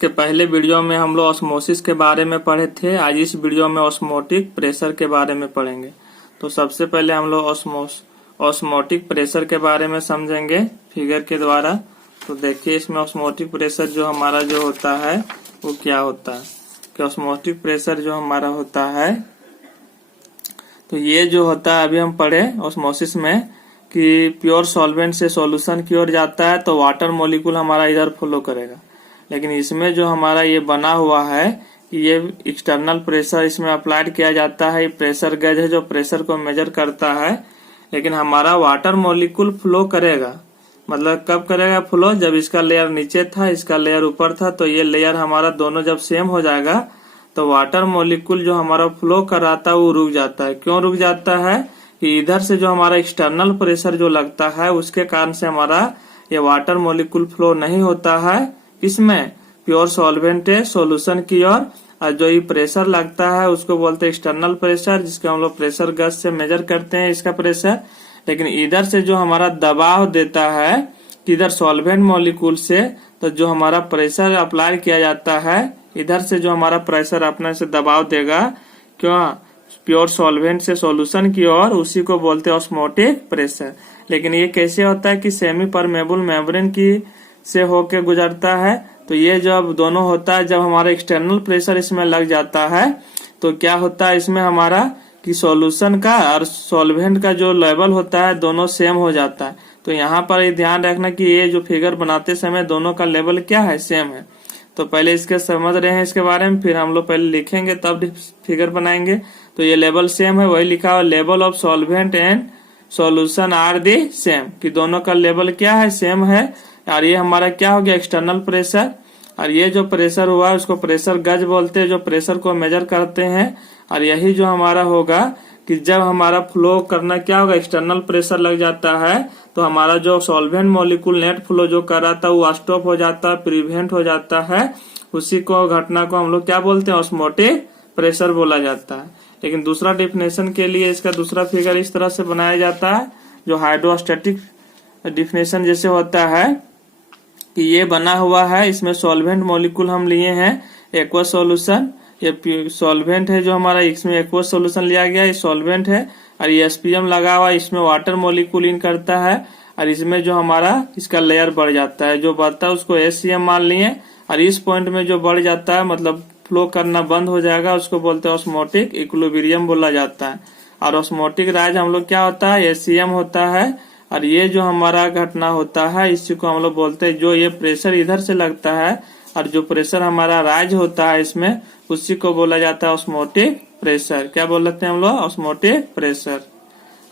इसके पहले वीडियो में हम लोग ऑस्मोसिस के बारे में पढ़े थे। आज इस वीडियो में ऑस्मोटिक प्रेशर के बारे में पढ़ेंगे। तो सबसे पहले हम लोग ऑस्मोटिक प्रेशर के बारे में समझेंगे फिगर के द्वारा। तो देखिए इसमें ऑस्मोटिक प्रेशर जो हमारा जो होता है वो क्या होता है कि ऑस्मोटिक प्रेशर जो हमारा होता है, तो ये जो होता है अभी हम पढ़े ऑस्मोसिस में कि प्योर सॉल्वेंट से सॉल्यूशन की ओर जाता है तो वाटर मॉलिक्यूल हमारा इधर फ्लो करेगा। लेकिन इसमें जो हमारा ये बना हुआ है कि ये एक्सटर्नल प्रेशर इसमें अप्लाइड किया जाता है। प्रेशर गेज है जो प्रेशर को मेजर करता है। लेकिन हमारा वाटर मॉलिक्यूल फ्लो करेगा, मतलब कब करेगा फ्लो, जब इसका लेयर नीचे था इसका लेयर ऊपर था, तो ये लेयर हमारा दोनों जब सेम हो जाएगा तो वाटर मॉलिक्यूल जो हमारा फ्लो कर रहा था वो रुक जाता है। क्यों रुक जाता है कि इधर से जो हमारा एक्सटर्नल प्रेशर जो लगता है उसके कारण से हमारा ये वाटर मॉलिक्यूल फ्लो नहीं होता है। इसमें प्योर सॉल्वेंट है सोल्यूशन की ओर, और जो ये प्रेशर लगता है उसको बोलते हैं एक्सटर्नल प्रेशर, जिसको हम लोग प्रेशर गेज से मेजर करते हैं इसका प्रेशर। लेकिन इधर से जो हमारा दबाव देता है इधर सॉल्वेंट मॉलिक्यूल से, तो जो हमारा प्रेशर अप्लाई किया जाता है इधर से जो हमारा प्रेशर अपने से दबाव देगा क्यों प्योर सॉल्वेंट से सॉल्यूशन की ओर, उसी को बोलते हैं ऑस्मोटिक प्रेशर। लेकिन ये कैसे होता है कि सेमी परमेबल मेम्ब्रेन की से होके गुजरता है। तो ये जब दोनों होता है, जब हमारा एक्सटर्नल प्रेशर इसमें लग जाता है तो क्या होता है इसमें हमारा कि सॉल्यूशन का और सॉल्वेंट का जो लेवल होता है दोनों सेम हो जाता है। तो यहाँ पर ये ध्यान रखना कि ये जो फिगर बनाते समय दोनों का लेवल क्या है, सेम है। तो पहले इसके समझ रहे हैं इसके बारे में, फिर हम लोग पहले लिखेंगे तब फिगर बनाएंगे। तो ये लेवल सेम है, वही लिखा हुआ level of solvent and solution are the same, कि दोनों का लेवल क्या है, सेम है। और ये हमारा क्या हो गया एक्सटर्नल प्रेशर, और ये जो प्रेशर हुआ है उसको प्रेशर गेज बोलते हैं जो प्रेशर को मेजर करते हैं। और यही जो हमारा होगा कि जब हमारा फ्लो करना क्या होगा एक्सटर्नल प्रेशर लग जाता है तो हमारा जो सॉल्वेंट मॉलिक्यूल नेट फ्लो जो कर रहा था वो स्टॉप हो जाता है, प्रिवेंट हो जाता है। उसी को घटना को हम लोग क्या बोलते हैं ऑस्मोटिक प्रेशर बोला जाता है। लेकिन दूसरा डेफिनेशन के लिए इसका दूसरा फिगर इस तरह से बनाया जाता है जो हाइड्रोस्टैटिक डेफिनेशन जैसे होता है कि ये बना हुआ है, इसमें सॉल्वेंट मॉलिक्यूल हम लिए हैं एक्वस सॉल्यूशन, ये सॉल्वेंट है जो हमारा इसमें एक्वस सॉल्यूशन लिया गया ये सॉल्वेंट है, और ये एसपीएम लगा हुआ इसमें वाटर मॉलिक्यूल इन करता है। और इसमें जो हमारा इसका लेयर बढ़ जाता है, जो बढ़ता है उसको एससीएम मान लिए, और इस पॉइंट में जो बढ़ जाता है मतलब फ्लो करना बंद हो जाएगा उसको बोलते हैं ऑस्मोटिक इक्विलिब्रियम बोला जाता है। और ऑस्मोटिक राइज हम लोग क्या होता है एससीएम होता है। और ये जो हमारा घटना होता है इसी को हम लोग बोलते हैं, जो ये प्रेशर इधर से लगता है और जो प्रेशर हमारा राइज होता है इसमें उसी को बोला जाता है ऑस्मोटिक प्रेशर। क्या बोलते हैं हम लोग ऑस्मोटिक प्रेशर।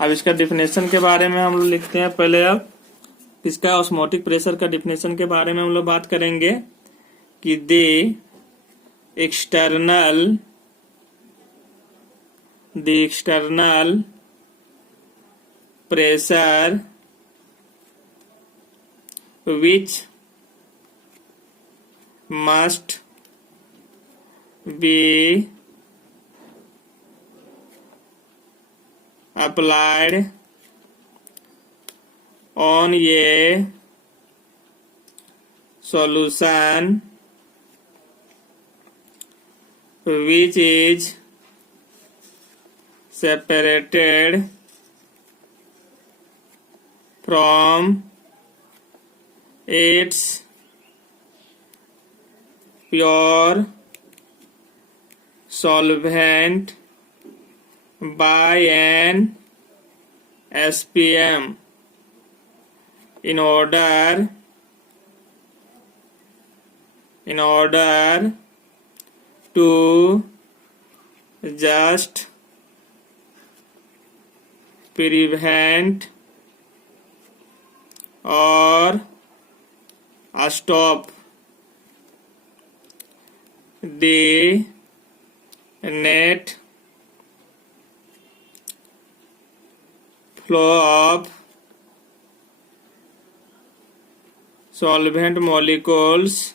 अब इसका डिफिनेशन के बारे में हम लोग लिखते हैं पहले। अब इसका ऑस्मोटिक प्रेशर का डिफिनेशन के बारे में हम लोग बात करेंगे कि the external pressure which must be applied on a solution which is separated from its pure solvent by an SPM in order to just prevent or stop the net flow of solvent molecules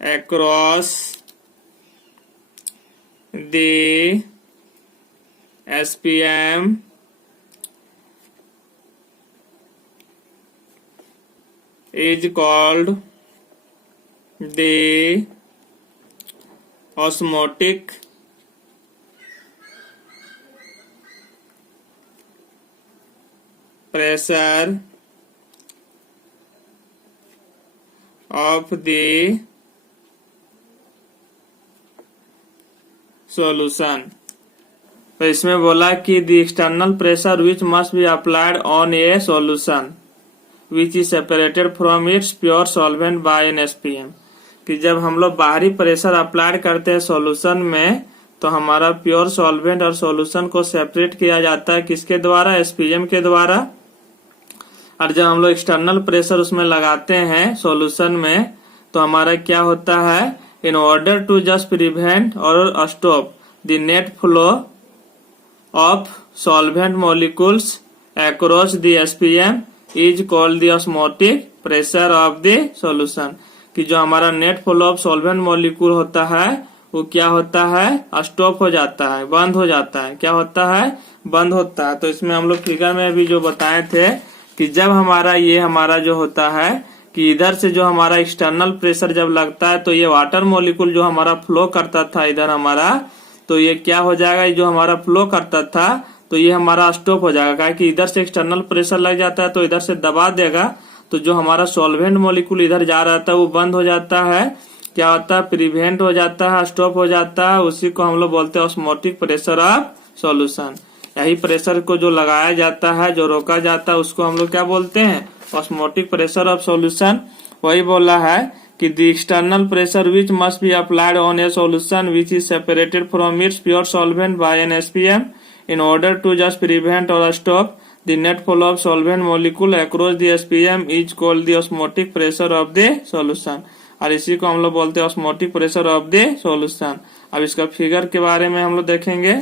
across the SPM is called the osmotic pressure of the solution। तो इसमें बोला कि the external pressure which must be applied on a solution which is separated from its pure solvent by an SPM. कि जब हम लोग बाहरी pressure applied करते हैं सॉल्यूशन में तो हमारा प्योर सॉल्वेंट और सॉल्यूशन को सेपरेट किया जाता है किसके द्वारा, एसपीएम के द्वारा। और जब हम लोग एक्सटर्नल प्रेशर उसमें लगाते हैं सॉल्यूशन में तो हमारा क्या होता है, in order to just prevent और stop the net flow of solvent molecules across the SPM is called the osmotic pressure of the solution. कि जो हमारा net flow of solvent molecule होता है वो क्या होता है, स्टॉप हो जाता है, बंद हो जाता है। क्या होता है, बंद होता है। तो इसमें हम लोग फिगर में भी जो बताए थे कि जब हमारा जो होता है कि इधर से जो हमारा एक्सटर्नल प्रेशर जब लगता है तो ये वाटर मॉलिक्यूल जो हमारा फ्लो करता था इधर हमारा, तो ये क्या हो जाएगा, ये जो हमारा फ्लो करता था तो ये हमारा स्टॉप हो जाएगा। कि इधर से एक्सटर्नल प्रेशर लग जाता है तो इधर से दबा देगा तो जो हमारा सॉल्वेंट मॉलिक्यूल इधर जा रहा था वो बंद हो जाता है। क्या होता है, प्रिवेंट हो जाता है, स्टॉप हो जाता है। उसी को हम लोग बोलते हैं ऑस्मोटिक प्रेशर ऑफ सॉल्यूशन। यही प्रेशर को जो लगाया जाता है, जो रोका जाता है, उसको हम लोग क्या बोलते हैं, ऑस्मोटिक प्रेशर ऑफ सॉल्यूशन। वही बोला है कि the external pressure which must be applied on a solution which is separated from its pure solvent by an SPM in order to just prevent or stop the net flow of solvent molecule across the SPM is called the osmotic pressure of the solution। और इसी को हम लोग बोलते हैं osmotic pressure of the solution। अब इसका figure के बारे में हम लोग देखेंगे।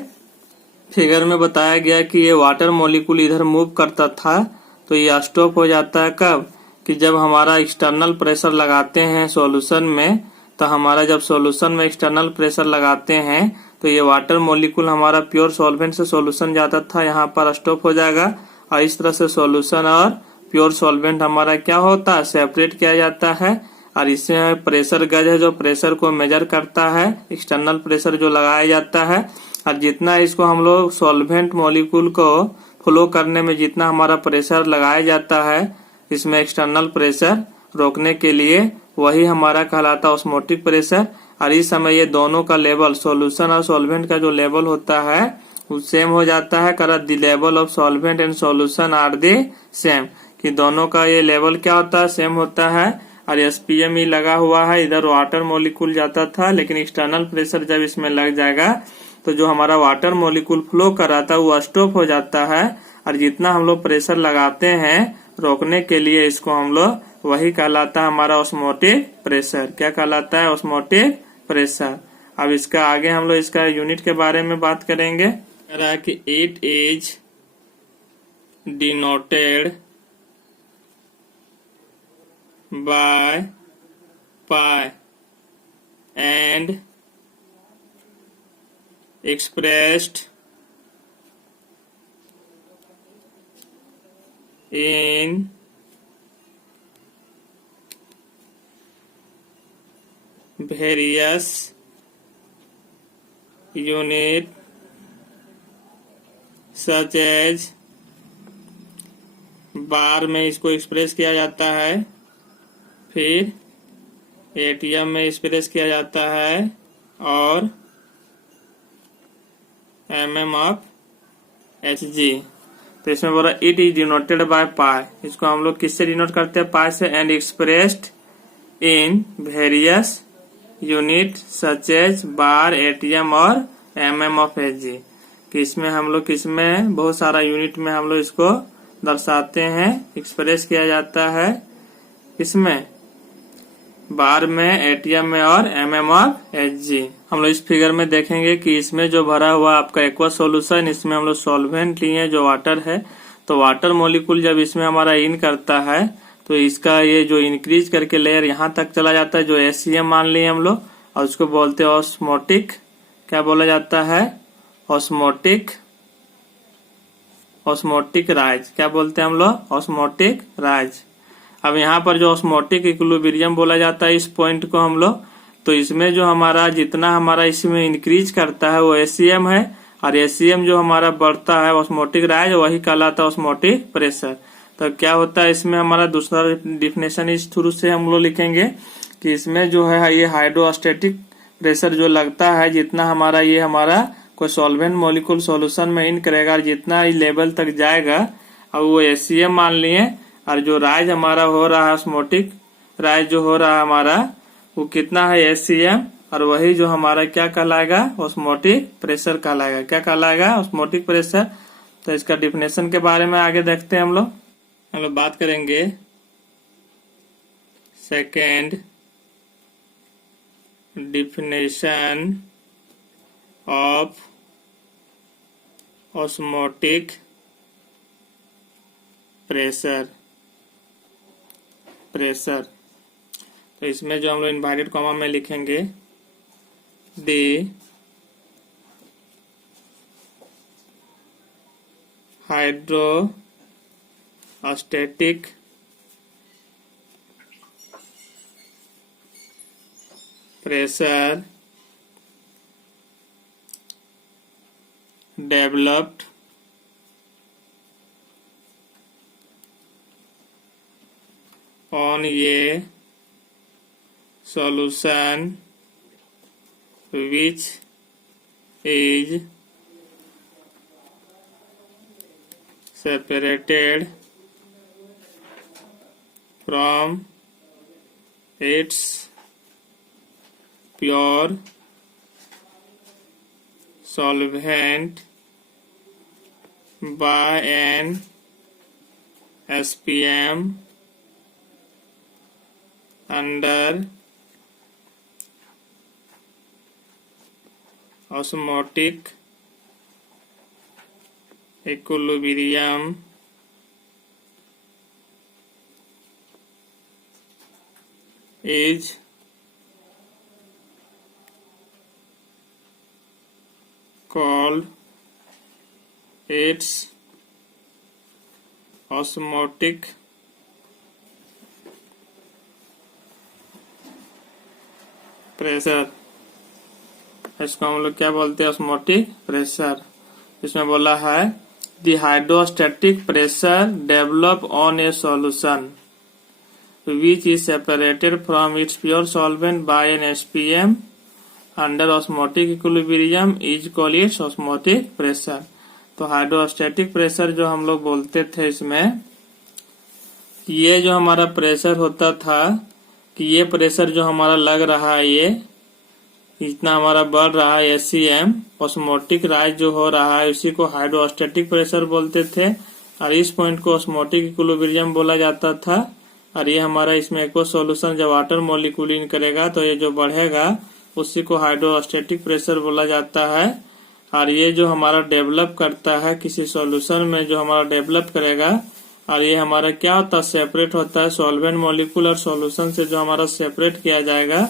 फिगर में बताया गया कि ये वाटर मॉलिक्यूल इधर मूव करता था तो ये स्टॉप हो जाता है कब, कि जब हमारा एक्सटर्नल प्रेशर लगाते हैं सॉल्यूशन में। तो हमारा जब सॉल्यूशन में एक्सटर्नल प्रेशर लगाते हैं तो ये वाटर मॉलिक्यूल हमारा प्योर सॉल्वेंट से सॉल्यूशन जाता था, यहाँ पर स्टॉप हो जाएगा। और इस तरह से सॉल्यूशन और प्योर सॉल्वेंट हमारा क्या होता है, सेपरेट किया जाता है। और इसमें प्रेशर गज है जो प्रेशर को मेजर करता है, एक्सटर्नल प्रेशर जो लगाया जाता है। और जितना इसको हम लोग सॉल्वेंट मॉलिक्यूल को फ्लो करने में जितना हमारा प्रेशर लगाया जाता है इसमें एक्सटर्नल प्रेशर रोकने के लिए, वही हमारा कहलाता है ऑस्मोटिक प्रेशर। और इस समय ये दोनों का लेवल, सॉल्यूशन और सॉल्वेंट का जो लेवल होता है वो सेम हो जाता है। The level of solvent and solution are the same. कि दोनों का ये लेवल क्या होता है, सेम होता है। और एसपीएम ही लगा हुआ है, इधर वाटर मॉलिक्यूल जाता था, लेकिन एक्सटर्नल प्रेशर जब इसमें लग जाएगा तो जो हमारा वाटर मॉलिक्यूल फ्लो कर रहा था वो स्टॉप हो जाता है। और जितना हम लोग प्रेशर लगाते हैं रोकने के लिए इसको हम लोग, वही कहलाता है हमारा ऑस्मोटिक प्रेशर। क्या कहलाता है, ऑस्मोटिक प्रेशर। अब इसका आगे हम लोग इसका यूनिट के बारे में बात करेंगे। कि it is denoted by pi and expressed in various unit such as बार में इसको एक्सप्रेस किया जाता है, फिर एटीएम में एक्सप्रेस किया जाता है और mm ऑफ hg। तो इसमें बोला it is denoted by pi, इसको हम लोग किससे डिनोट करते हैं, पाई से। And expressed in various unit such as bar, ATM और mm ऑफ hg। कि इसमें हम लोग किसमें बहुत सारा यूनिट में हम लोग इसको दर्शाते हैं, एक्सप्रेस किया जाता है। इसमें बार में, एटीएम में और mm ऑफ hg। हम लोग इस फिगर में देखेंगे कि इसमें जो भरा हुआ आपका एक्वा सॉल्यूशन, इसमें हम लोग सॉल्वेंट लिए जो वाटर है। तो वाटर मॉलिक्यूल जब इसमें हमारा इन करता है तो इसका ये जो इंक्रीज करके लेयर यहाँ तक चला जाता है, जो HCl मान लिए हम लोग, और उसको बोलते हैं ऑस्मोटिक, क्या बोला जाता है, ऑस्मोटिक राइज। क्या बोलते हैं हम लोग, ऑस्मोटिक राइज। अब यहाँ पर जो ऑस्मोटिक इक्विलिब्रियम बोला जाता है इस पॉइंट को हम लोग, तो इसमें जो हमारा जितना हमारा इसमें इंक्रीज करता है वो एसीएम है, और एसीएम जो हमारा बढ़ता है ऑस्मोटिक राइज वही कहलाता है ऑस्मोटिक प्रेशर। तो क्या होता है इसमें हमारा दूसरा डिफिनेशन इस थ्रू से हम लोग लिखेंगे कि इसमें जो है ये हाइड्रोस्टेटिक प्रेशर जो लगता है, जितना हमारा ये हमारा कोई सॉल्वेंट मॉलिक्यूल सॉल्यूशन में इन करेगा, जितना इस लेवल तक जाएगा, अब वो एसीएम मान लिए, और जो राइज हमारा हो रहा है ऑस्मोटिक राइज जो हो रहा है हमारा वो कितना है एसीएम, और वही जो हमारा क्या कहलाएगा ऑस्मोटिक प्रेशर कहलाएगा। क्या कहलाएगा ऑस्मोटिक प्रेशर। तो इसका डिफिनेशन के बारे में आगे देखते हैं हम लोग बात करेंगे। Second definition of osmotic pressure. तो इसमें जो हम लोग इनवर्टेड कॉमा में लिखेंगे the hydrostatic pressure developed on a solution which is separated from its pure solvent by an SPM under osmotic equilibrium is called its osmotic pressure. इसको हम लोग क्या बोलते हैं ऑस्मोटिक प्रेशर। इसमें बोला है the hydrostatic pressure develop on a solution which is separated from its pure solvent by an SPM under osmotic equilibrium is called its osmotic pressure. तो हाइड्रोस्टेटिक प्रेशर जो हम लोग बोलते थे इसमें, ये जो हमारा प्रेशर होता था कि ये प्रेशर जो हमारा लग रहा है ये इतना हमारा बढ़ रहा है एसीएम, ऑस्मोटिक राइज जो हो रहा है उसी को हाइड्रोस्टेटिक प्रेशर बोलते थे, और इस पॉइंट को ऑस्मोटिक इक्विलिब्रियम बोला जाता था। और ये हमारा इसमें एक सॉल्यूशन जब वाटर मॉलिक्यूल इन करेगा तो ये जो बढ़ेगा उसी को हाइड्रोस्टेटिक प्रेशर बोला जाता है। और ये जो हमारा डेवलप करता है किसी सॉल्यूशन में जो हमारा डेवलप करेगा, और ये हमारा क्या होता है सेपरेट होता है सॉल्वेंट मॉलिक्यूल और सॉल्यूशन से जो हमारा सेपरेट किया जाएगा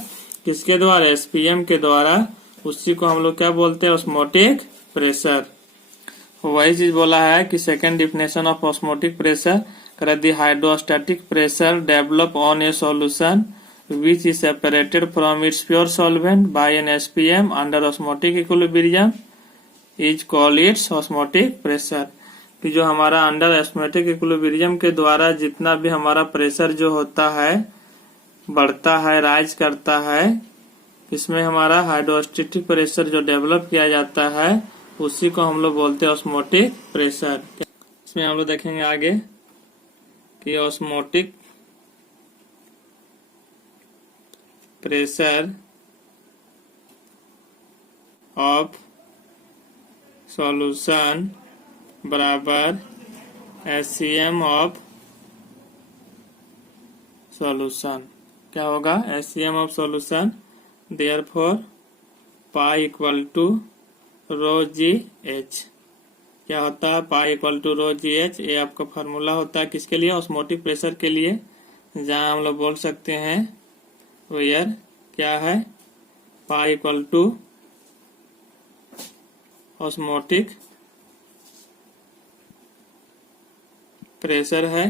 किसके द्वारा एसपीएम के द्वारा, उसी को हम लोग क्या बोलते हैं ऑस्मोटिक प्रेशर। वही चीज बोला है कि second definition of osmotic pressure कर दी hydrostatic pressure develop on a solution which is separated from its pure solvent by an SPM under osmotic equilibrium is called its osmotic pressure. कि जो हमारा अंडर ऑस्मोटिक इक्विलिब्रियम के द्वारा जितना भी हमारा प्रेशर जो होता है बढ़ता है राइज करता है, इसमें हमारा हाइड्रोस्टेटिक प्रेशर जो डेवलप किया जाता है उसी को हम लोग बोलते हैं ऑस्मोटिक प्रेशर। इसमें हम लोग देखेंगे आगे कि ऑस्मोटिक प्रेशर ऑफ सॉल्यूशन बराबर एससीएम ऑफ सॉल्यूशन। क्या होगा SCM of solution, therefore pi equal to rho g h. क्या होता है pi equal to rho g h, ये आपका फार्मूला होता है किसके लिए ऑस्मोटिक प्रेशर के लिए, जहां हम लोग बोल सकते हैं वेयर क्या है pi equal to osmotic pressure है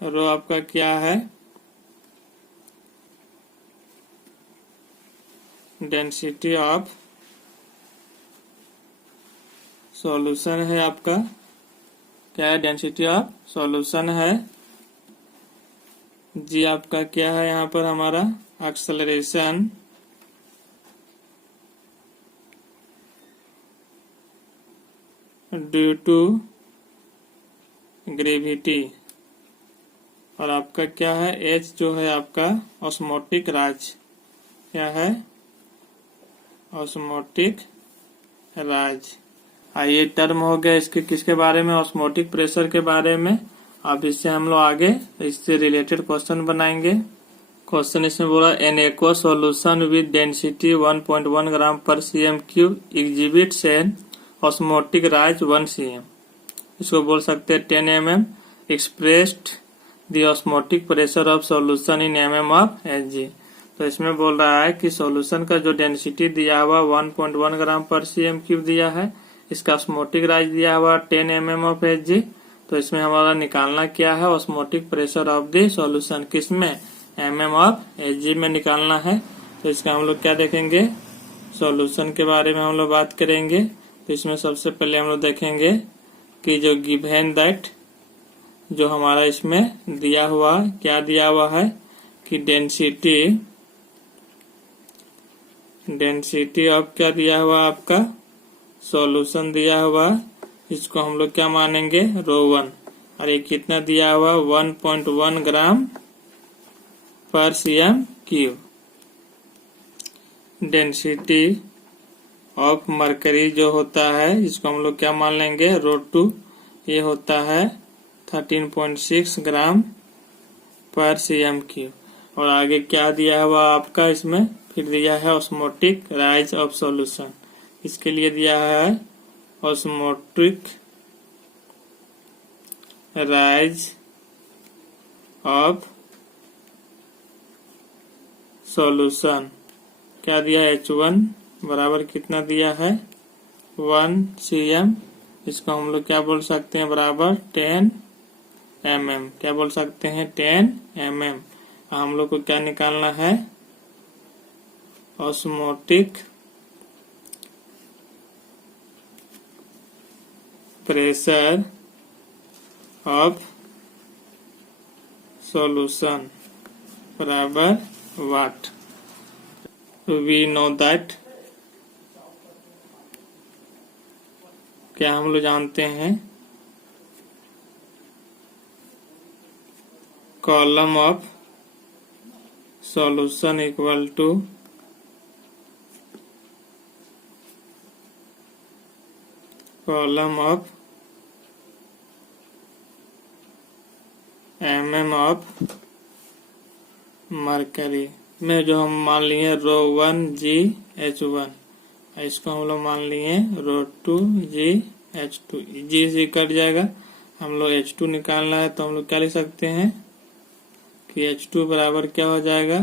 रो आपका क्या है, डेंसिटी ऑफ सॉल्यूशन है आपका, क्या है, डेंसिटी ऑफ सॉल्यूशन है। जी आपका क्या है यहाँ पर हमारा, एक्सेलरेशन ड्यू टू ग्रेविटी। और आपका क्या है, एच जो है आपका ऑस्मोटिक राज, क्या है, ऑस्मोटिक राज। ये टर्म हो गया इसके किसके बारे में, ऑस्मोटिक प्रेशर के बारे में। अब इससे हम लोग आगे इससे रिलेटेड क्वेश्चन बनाएंगे। क्वेश्चन इसमें बोला, an aqua solution with density 1.1 gram per CM cube exhibits an osmotic rise 1 cm। इसको बोल सकते हैं 10 mm expressed the osmotic pressure of solution in mm of Hg। तो इसमें बोल रहा है कि सॉल्यूशन का जो डेंसिटी दिया हुआ 1.1 ग्राम पर सीएम क्यूब दिया है, इसका ऑस्मोटिक राइज दिया हुआ 10 mm ऑफ Hg। तो इसमें हमारा निकालना क्या है, osmotic pressure of the solution, किसमें, mm ऑफ Hg में निकालना है। तो इसका हम लोग क्या देखेंगे, सॉल्यूशन के बारे में हम लोग बात करेंगे। तो इसमें सबसे पहले हम लोग देखेंगे कि जो गिवन दैट जो हमारा इसमें दिया हुआ, क्या दिया हुआ है कि डेंसिटी ऑफ क्या दिया हुआ आपका, सॉल्यूशन दिया हुआ, इसको हम लोग क्या मानेंगे, ρ1। और ये कितना दिया हुआ, 1.1 gram per CM cube. Density of mercury जो होता है, इसको हम लोग क्या मान लेंगे, ρ2। ये होता है 13.6 ग्राम पर सीएम क्यूब। और आगे क्या दिया हुआ आपका, इसमें फिर दिया है ऑस्मोटिक राइज ऑफ सॉल्यूशन। इसके लिए दिया है ऑस्मोटिक राइज ऑफ सॉल्यूशन, क्या दिया है, H1 बराबर कितना दिया है, 1 cm। इसको हम लोग क्या बोल सकते हैं, बराबर 10 mm। क्या बोल सकते हैं, 10 mm। हम लोग को क्या निकालना है, ऑस्मोटिक प्रेशर ऑफ सॉल्यूशन बराबर वाट। वी नो दैट, क्या हम लोग जानते हैं, column of solution equal to column of mm of mercury में जो हम मान लिए ρ1 GH1, इसको हम लोग मान लिए ρ2 GH2। जी से कट जाएगा, हम लोग H2 निकालना है। तो हम लोग क्या लिख सकते हैं कि H2 बराबर क्या हो जाएगा,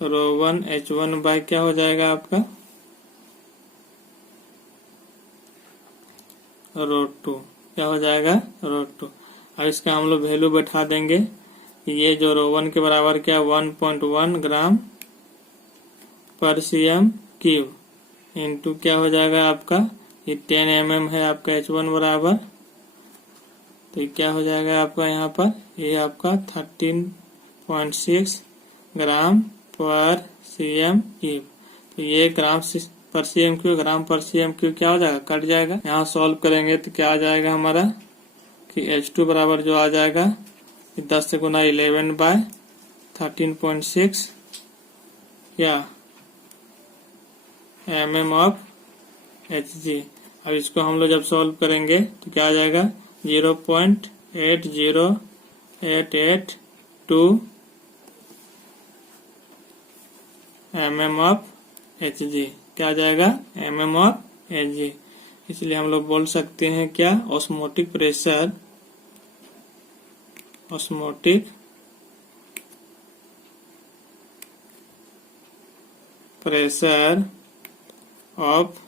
ρ1 H1 बाय क्या हो जाएगा आपका, ρ2, क्या हो जाएगा, ρ2। अब इसका हम लोग वैल्यू बैठा देंगे। ये जो ρ1 के बराबर क्या, 1.1 gram per CM cube into क्या हो जाएगा आपका, ये 10 mm है आपका H1 बराबर। तो क्या हो जाएगा आपका यहाँ पर, ये आपका 13.6 ग्राम पर सीएम क्यूब। तो ये ग्राम पर सीएम क्यूब, ग्राम पर सीएम क्यूब क्या हो जाएगा, कट जाएगा। यहाँ सॉल्व करेंगे तो क्या आ जाएगा हमारा कि H2 बराबर जो आ जाएगा 10 से गुना 11 बाय 13.6 क्या mm ऑफ Hg। अब इसको हम लोग जब सॉल्व करेंगे तो क्या आ जाएगा, 0.80882 mm ऑफ Hg, क्या आ जाएगा, mm ऑफ Hg। इसलिए हम लोग बोल सकते हैं क्या, osmotic pressure of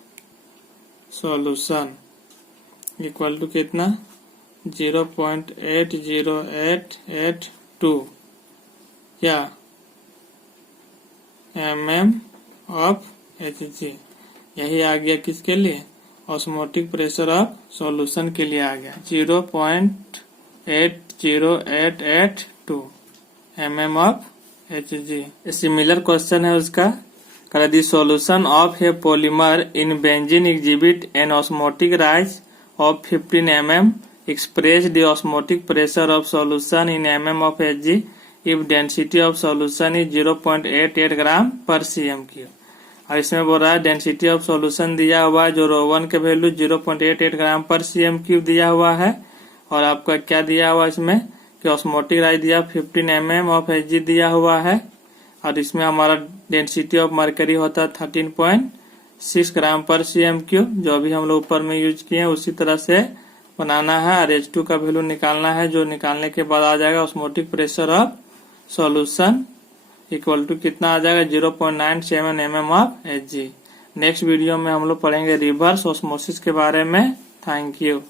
solution equal to कितना, 0.80882 क्या mm ऑफ Hg। यही आ गया किसके लिए, ऑस्मोटिक प्रेशर ऑफ सॉल्यूशन के लिए आ गया 0.80882 mm of Hg। Similar question है उसका, कह the solution of a polymer in benzene exhibit an osmotic rise of 15 mm, express the osmotic pressure of solution in mm of Hg if density of solution is 0.88 ग्राम पर cm³। और इसमें बोल रहा है density of solution दिया हुआ है जो ρ1 के वैल्यू 0.88 ग्राम पर cm³ दिया हुआ है, और आपका क्या दिया हुआ इसमें कि ऑस्मोटिक राइज दिया 15 mm ऑफ Hg दिया हुआ है, और इसमें हमारा डेंसिटी ऑफ मरकरी होता है 13.6 ग्राम पर cm³। जो अभी हम लोग ऊपर में यूज किए हैं उसी तरह से बनाना है, और H2 का वैल्यू निकालना है, जो निकालने के बाद आ जाएगा osmotic pressure of solution equal to कितना आ जाएगा 0.97 mm of Hg। Next video में हम लोग पढ़ेंगे रिवर्स ऑस्मोसिस के बारे में। Thank you.